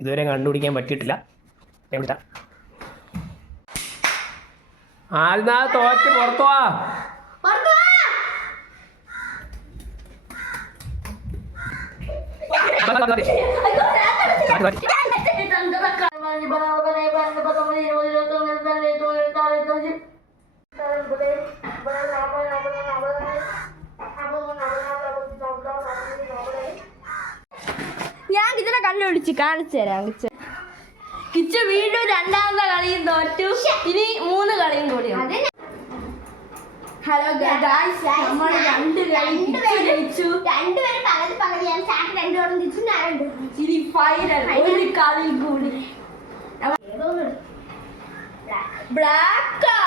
ഇതുവരെ കണ്ടുപിടിക്കാൻ പറ്റിയിട്ടില്ല. ആദ്യം തോറ്റ് പുറത്തു വാ. ഞാൻ കിച്ചനെ കണ്ടുപിടിച്ച് കാണിച്ചു തരാം. കിച്ചു വീണ്ടും രണ്ടാമത്തെ കളിയും തോറ്റു. ഇനി 3 കളിയും കൂടിയാണ്. ഹലോ ഗായ്സ്, നമ്മൾ 2 കളി ജയിച്ചു. രണ്ടുപേരും പകുതിയാണ്. ചാക്ക് 2 ഓടം തിരിച്ചു. ഇനി ഫൈനൽ 1 കളി കൂടി. ബ്ലാക്കാ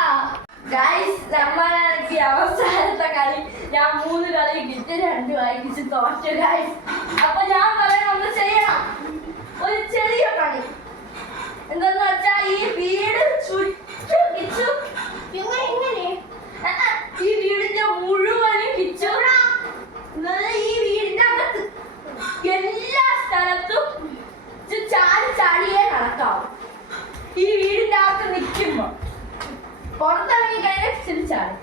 ഗായ്സ്, നമ്മളാണെങ്കിൽ അവസാനത്തെ കളി. ഞാൻ 3 കളി കിച്ചു 2 വായിക്കിച്ച് തോറ്റ ഗായ്സ്. അപ്പൊ ഞാൻ പറയാൻ ഒന്ന് ചെയ്യണം, ഒരു ചെറിയ കളി. എന്താന്ന് വെച്ചാ ഈ വീട് ചുറ്റും കിച്ചു, ഈ വീടിന്റെ മുഴുവനും കിച്ചു, ഈ വീടിന്റെ അകത്ത് എല്ലാ സ്ഥലത്തും ചാടിയേ നടക്കാവും. ഈ വീടിന്റെ അകത്ത് നിൽക്കുമ്പോ പുറത്തിറങ്ങി കഴിഞ്ഞാൽ ചാടി.